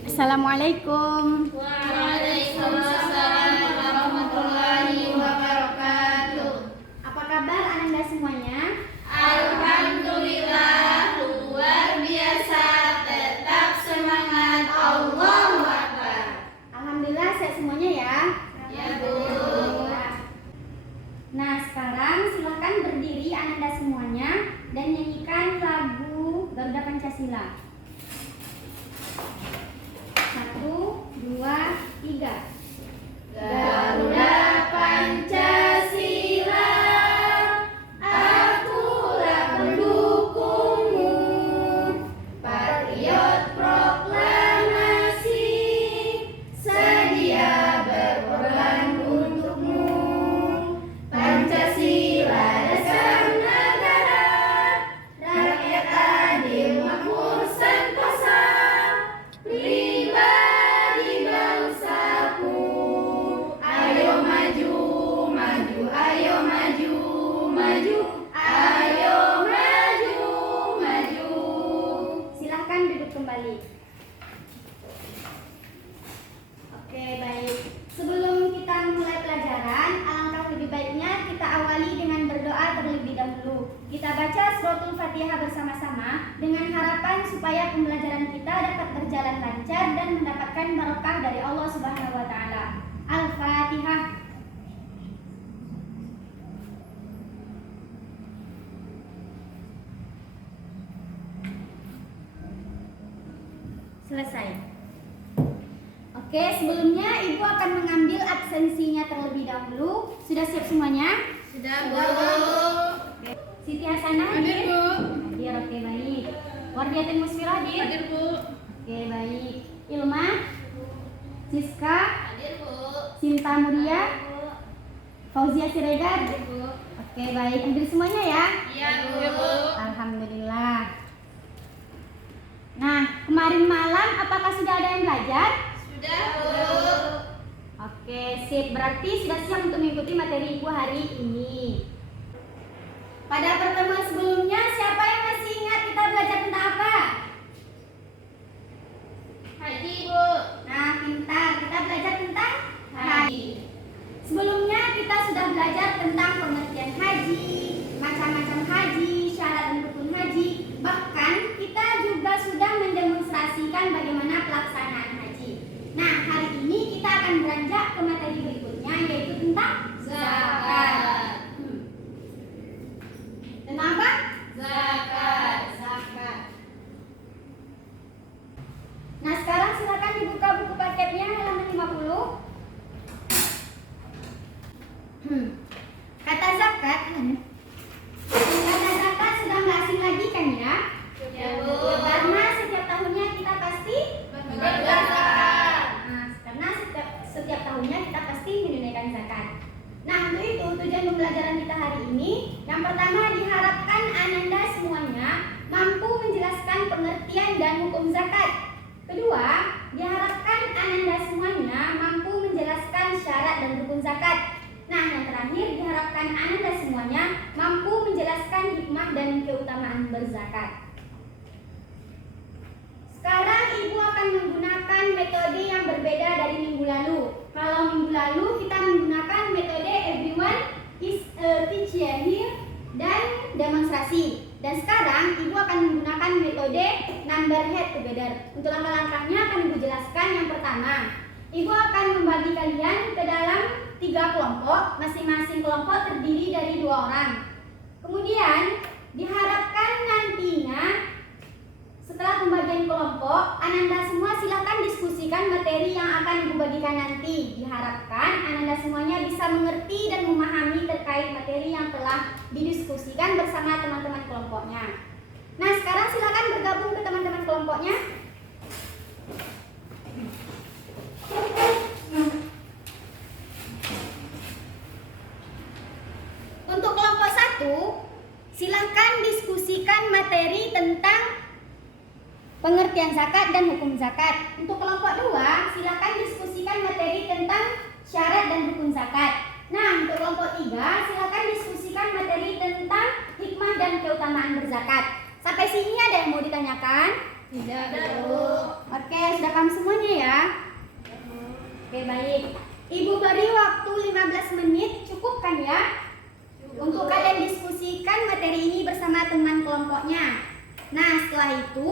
Assalamualaikum. Waalaikumsalam warahmatullahi wabarakatuh. Apa kabar Ananda semuanya? Alhamdulillah, luar biasa, tetap semangat, Allahu Akbar. Alhamdulillah sehat semuanya ya. Ya, Bu. Nah, sekarang silahkan berdiri Ananda semuanya dan nyanyikan lagu Garuda Pancasila. 1, 2, 3. Garuda Pancasila, akulah pendukungmu, patriot proklamasi, sedia berkorban untukmu. Pancasila dasar negara, rakyat adil makmur sentosa, pribadi bangsaku. Ayo maju, maju, ayo maju, maju, ayo maju, maju. Silahkan duduk kembali. Oke, baik. Sebelum kita mulai pelajaran, alangkah lebih baiknya kita awali dengan berdoa terlebih dahulu. Kita baca suratul Fatihah bersama-sama dengan harapan supaya pembelajaran kita dapat berjalan lancar dan mendapatkan barokah dari Allah Subhanahu wa taala. Al-Fatihah. Selesai. Oke, sebelumnya Ibu akan mengambil absensinya terlebih dahulu. Sudah siap semuanya? Sudah, Bu. Siti Hasanah Hadir, Bu. Hadir, oke baik. Wardiyatin Musfirah hadir? Hadir, Bu. Oke baik. Ilma? Siska? Hadir, Bu. Sinta Muria? Fauzia Siregar? Hadir, Bu. Oke baik, hadir semuanya ya? Iya, Bu. Alhamdulillah. Nah, kemarin malam apakah sudah ada yang belajar? Sudah, Bu. Oke, sip. Berarti sudah siap untuk mengikuti materi Ibu hari ini. Pada pertemuan sebelumnya, siapa yang masih ingat kita belajar tentang apa? Haji, Bu. Nah, pintar. Kita belajar tentang haji. Sebelumnya kita sudah belajar tentang pengertian haji, macam-macam haji, syarat dan rukun haji. Bahkan kita juga sudah mendemonstrasikan bagaimana pelaksanaan haji. Nah, hari ini kita akan beranjak ke materi berikutnya, yaitu tentang Zakat. Tentang apa? Zakat. Zakat. Nah, sekarang silakan dibuka buku paketnya halaman 50. Kata zakat sudah nggak asing lagi kan ya? Ya, Bu. Karena setiap tahunnya kita pasti Berzakat. Nah, karena setiap tahunnya kita pasti menunaikan zakat. Nah, untuk itu tujuan pembelajaran kita hari ini, yang pertama diharapkan Ananda semuanya mampu menjelaskan pengertian dan hukum zakat. Kedua, diharapkan Ananda semuanya mampu menjelaskan syarat dan rukun zakat. Nah, yang terakhir diharapkan Ananda semuanya mampu menjelaskan hikmah dan keutamaan berzakat. Sekarang Ibu akan menggunakan metode yang berbeda dari minggu lalu. Kalau minggu lalu kita menggunakan metode everyone is a teacher here dan demonstrasi. Dan sekarang Ibu akan menggunakan metode number head together. Untuk langkah-langkahnya akan Ibu jelaskan. Yang pertama, Ibu akan membagi kalian ke dalam 3 kelompok. Masing-masing kelompok terdiri dari 2 orang. Kemudian diharapkan nantinya setelah pembagian kelompok, Ananda semua silakan diskusikan materi yang akan Ibu bagikan nanti. Diharapkan Ananda semuanya bisa mengerti dan memahami terkait materi yang telah didiskusikan bersama teman-teman kelompoknya. Nah, sekarang silakan bergabung ke teman-teman kelompoknya. Untuk kelompok 1, silakan diskusikan materi tentang pengertian zakat dan hukum zakat. Untuk kelompok 2, silakan diskusikan materi tentang syarat dan rukun zakat. Nah, untuk kelompok 3, silakan diskusikan materi tentang hikmah dan keutamaan berzakat. Sampai sini ada yang mau ditanyakan? Tidak, Bu. Oke, sudah paham semuanya ya? Oke, baik. Ibu beri waktu 15 menit, cukup kan ya? Untuk kalian diskusikan materi ini bersama teman kelompoknya. Nah, setelah itu,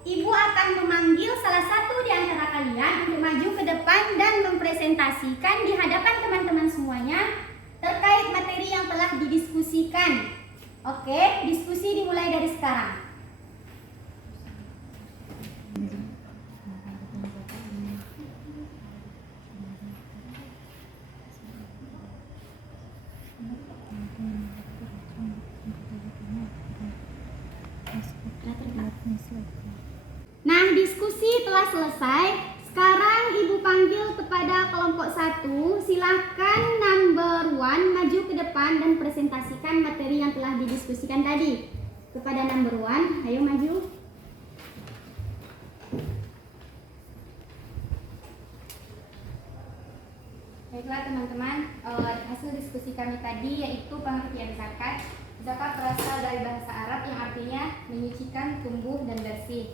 Ibu akan memanggil salah satu di antara kalian untuk maju ke depan dan mempresentasikan di hadapan teman-teman semuanya terkait materi yang telah didiskusikan. Oke, diskusi dimulai dari sekarang. Nah, diskusi telah selesai. Sekarang Ibu panggil kepada kelompok 1. Silahkan number 1 maju ke depan dan presentasikan materi yang telah didiskusikan tadi. Kepada number 1, ayo maju. Baiklah teman-teman, hasil diskusi kami tadi yaitu pengertian zakat. Zakat berasal dari bahasa Arab yang artinya menyucikan, tumbuh, dan bersih.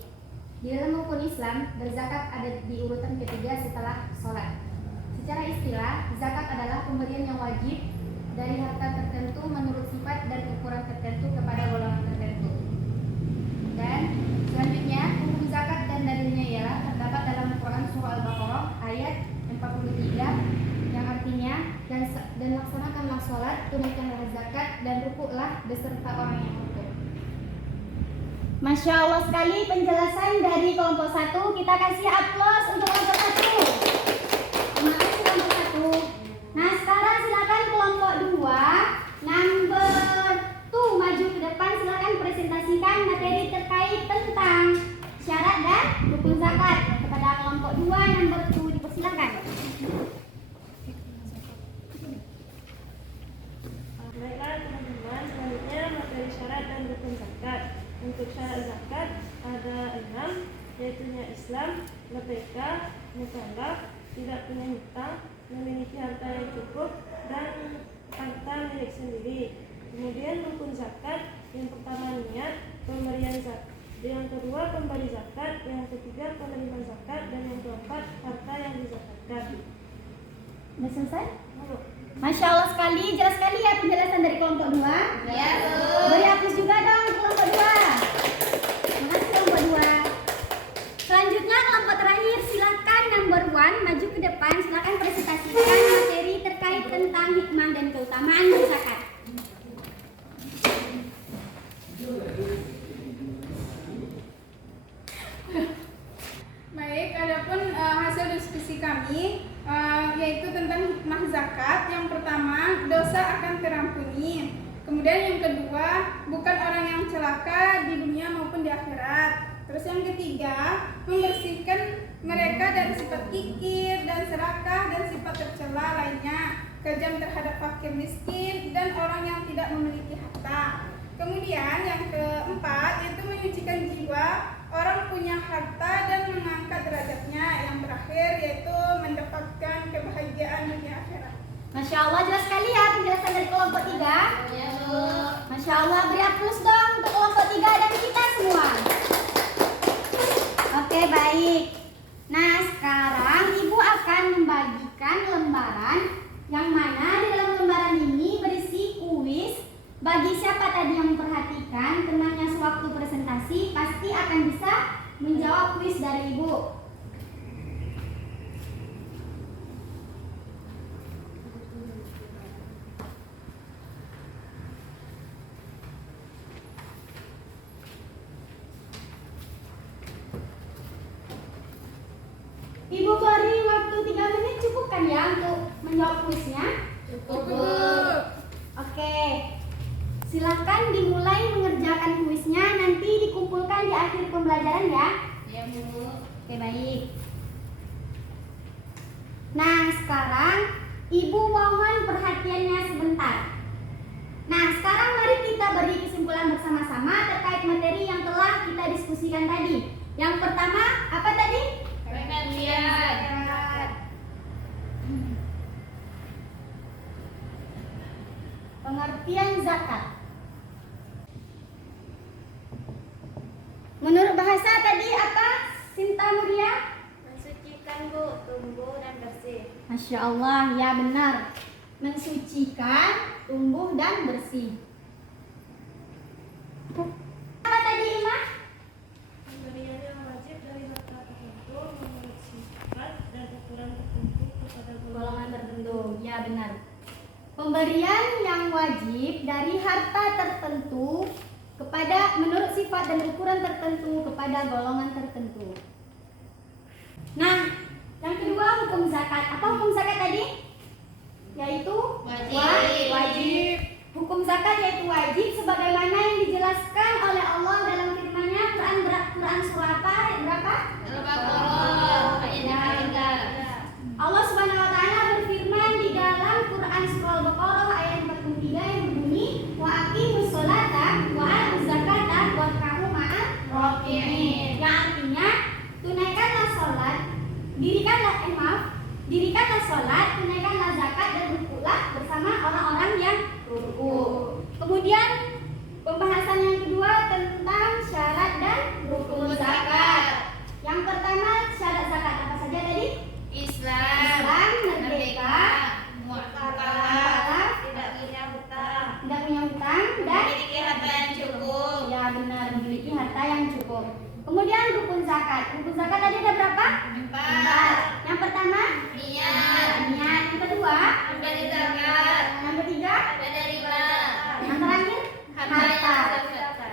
Di dalam hukum Islam, berzakat ada di urutan ketiga setelah sholat. Secara istilah, zakat adalah pemberian yang wajib dari harta tertentu menurut sifat dan ukuran tertentu kepada golongan tertentu. Dan selanjutnya, hukum zakat dan dalilnya ialah terdapat dalam Quran Surah Al-Baqarah ayat 43 yang artinya dan laksanakanlah sholat, tunaikanlah zakat, dan rukuklah beserta orang yang rukuk. Masya Allah sekali penjelasan dari kelompok 1. Kita kasih aplaus untuk kelompok 1. Terima kasih kelompok 1. Nah, sekarang silakan kelompok 2. Number 2 maju ke depan. Silakan presentasikan materi terkait tentang syarat dan rukun zakat. Kepada kelompok 2 number 2 dipersilakan. Baiklah teman-teman, selanjutnya materi syarat dan rukun zakat. Untuk syarat zakat ada 6, yaitu Islam, merdeka, mukallaf, tidak punya hutang, memiliki harta yang cukup, dan harta milik sendiri. Kemudian rukun zakat, yang pertama niat, pemberian zakat, yang kedua pemberi zakat, yang ketiga penerima zakat, dan yang keempat harta yang dizakatkan. Sudah selesai? Masya Allah sekali, jelas sekali ya penjelasan dari kelompok 2. Ya, Bu. Beri aplaus juga dong kelompok 2. Terima kasih kelompok 2. Selanjutnya kelompok terakhir, silakan number 1 maju ke depan. Silakan presentasikan materi terkait tentang hikmah dan keutamaan berzakat. Baik, adapun hasil diskusi kami yaitu tentang hikmah zakat. Yang pertama, dosa akan terampuni. Kemudian yang kedua, bukan orang yang celaka di dunia maupun di akhirat. Terus yang ketiga, membersihkan mereka dari sifat kikir dan serakah dan sifat tercela lainnya, kejam terhadap fakir miskin dan orang yang tidak memiliki harta. Kemudian yang keempat, yaitu menyucikan jiwa orang punya harta dan mengangkat derajatnya. Yang terakhir yaitu mendapatkan kebahagiaan dunia akhirat. Masya Allah, jelas sekali ya penjelasan dari kelompok 3. Ya, Bu. Masya Allah, beri aplaus dong untuk kelompok 3 dan kita semua. Oke, baik. Nah, sekarang Ibu akan membagikan lembaran yang mana di dalam lembaran ini berisi kuis. Bagi siapa tadi yang memperhatikan, tenangnya sewaktu presentasi pasti akan bisa menjawab kuis dari Ibu. Ibu beri waktu 3 menit cukup kan ya untuk menjawab kuisnya? Cukup. Oke. Silakan dimulai mengerjakan kuisnya, nanti dikumpulkan di akhir pembelajaran ya. Ya, Bu. Oke, baik. Nah, sekarang Ibu mohon perhatiannya sebentar. Nah, sekarang mari kita beri kesimpulan bersama-sama terkait materi yang telah kita diskusikan tadi. Yang pertama, apa tadi? Pengertian zakat. Pengertian zakat. Menurut bahasa tadi apa, Sinta Muria? Masya Allah, ya benar. Mensucikan, tumbuh dan bersih. Apa tadi Imah? Pemberian yang wajib dari harta tertentu menurut sifat dan ukuran tertentu kepada Golongan tertentu, ya benar. Pemberian yang wajib dari harta tertentu kepada menurut sifat dan ukuran tertentu kepada golongan tertentu. Nah, yang kedua hukum zakat. Apa hukum zakat tadi? Yaitu Wajib. wajib. Hukum zakat yaitu wajib sebagaimana yang dijelaskan oleh Allah dalam firman-Nya Quran surah apa? Ayat berapa? Al-Baqarah ayat Ya, 3. Allah Subhanahu wa taala berfirman di dalam Quran surah Al-Baqarah ayat 43 yang berbunyi wa aqimus sholata wa atuz zakata warka'u ma'ar raki'in. Yang artinya tunaikanlah salat, dirikanlah salat, tunaikanlah zakat dan rukulah bersama orang-orang yang ruku. Kemudian pembahasan yang kedua tentang syarat dan rukun zakat. Yang pertama syarat zakat apa saja tadi? Islam, Merdeka, mu'talah, tidak punya hutang. tidak punya hutang dan memiliki harta yang cukup. ya benar memiliki harta yang cukup. Kemudian rukun zakat. Rukun zakat tadi ada berapa? 4. Yang pertama Niat, niat. Yang kedua, memberi zakat, yang ketiga, menerima yang terakhir harta yang harta. zakat.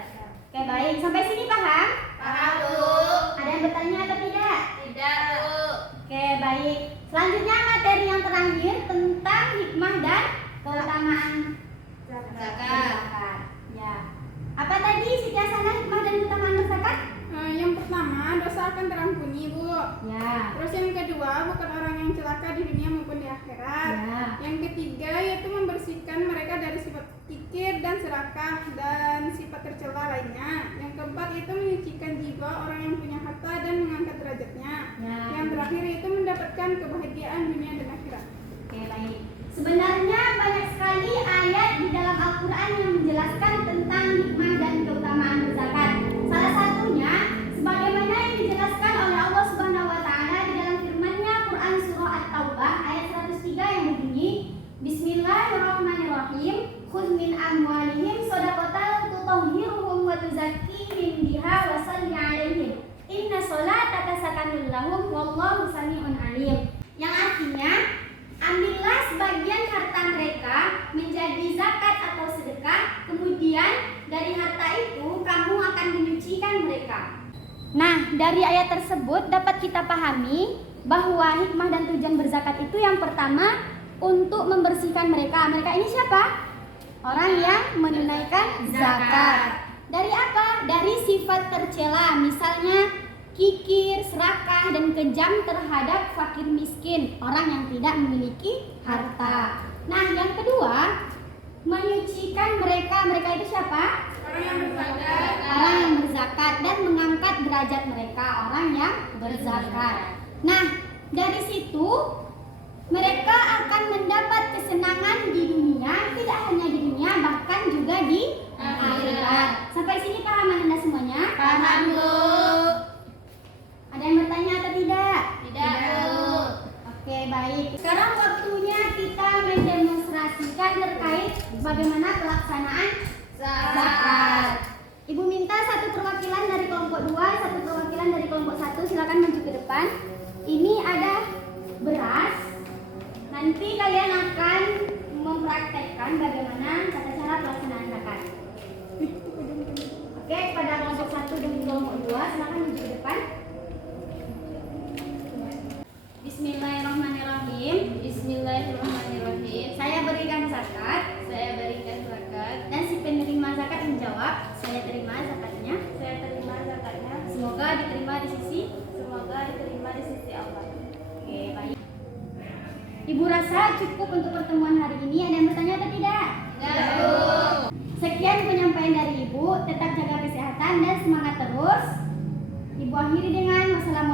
Oke baik. Sampai sini paham? Paham, Bu? Ada yang bertanya atau tidak? Tidak, Bu. Oke baik. Selanjutnya materi yang terakhir tentang hikmah dan keutamaan Zakat. Ya. Apa tadi Siti Hasanah hikmah dan keutamaan berzakat? Yang pertama, dosa akan terampuni, Bu. Ya. Terus yang kedua, bukan orang yang celaka di dunia maupun di akhirat. Ya. Yang ketiga yaitu membersihkan mereka dari sifat kikir dan serakah dan sifat tercela lainnya. Yang keempat yaitu menyucikan jiwa orang yang punya harta dan mengangkat derajatnya. Ya. Yang terakhir yaitu mendapatkan kebahagiaan dunia dan akhirat. Oke baik. Sebenarnya banyak sekali ayat di dalam Al-Quran yang menjelaskan tentang hikmah dan keutamaan berzakat. Salah satunya sebagaimana yang dijelaskan oleh Allah Subhanahu wa taala di dalam firman-Nya Quran surah At-Taubah ayat 103 yang berbunyi Bismillahirrahmanirrahim khudz min amwalihim shadaqatan tutahhiruhum wa tuzakkihim biha wa shalli 'alaihim inna sholataka sakanun lahum wallahu sami'un 'alim. Yang artinya ambillah sebagian harta mereka menjadi zakat atau sedekah, kemudian dari harta itu kamu akan menyucikan mereka. Nah, dari ayat tersebut dapat kita pahami bahwa hikmah dan tujuan berzakat itu yang pertama untuk membersihkan mereka. Mereka ini siapa? Orang yang menunaikan zakat. Dari apa? Dari sifat tercela, misalnya kikir, serakah, dan kejam terhadap fakir miskin, orang yang tidak memiliki harta. Nah, yang kedua, menyucikan mereka. Mereka itu siapa? Orang yang berzakat. Orang yang berzakat dan mengangkat derajat mereka, orang yang berzakat. Nah, dari situ mereka akan mendapat kesenangan di dunia, tidak hanya di dunia, bahkan juga di akhirat. Sampai sini paham Anda semuanya? Paham, Bu. Ada yang bertanya atau tidak? Tidak, Bu. Oke, baik. Sekarang waktunya kita mendemonstrasikan terkait bagaimana pelaksanaan zakat. Ibu minta satu perwakilan dari kelompok 2, satu perwakilan dari kelompok 1. Silakan maju ke depan. Ini ada beras. Nanti kalian akan mempraktekkan bagaimana tata cara pelaksanaan zakat. Oke, kepada kelompok 1 dan kelompok 2, silakan maju ke depan. Bismillahirrahmanirrahim. Bismillahirrahmanirrahim. Saya berikan zakat Saya berikan zakat. dan si penerima zakat menjawab, saya terima zakatnya. Saya terima zakatnya. Semoga diterima di sisi. Semoga diterima di sisi Allah. Oke, baik. Ibu rasa cukup untuk pertemuan hari ini. Ada yang bertanya atau tidak? Tidak, Bu. Sekian penyampaian dari Ibu. Tetap jaga kesehatan dan semangat terus. Ibu akhiri dengan wassalamualaikum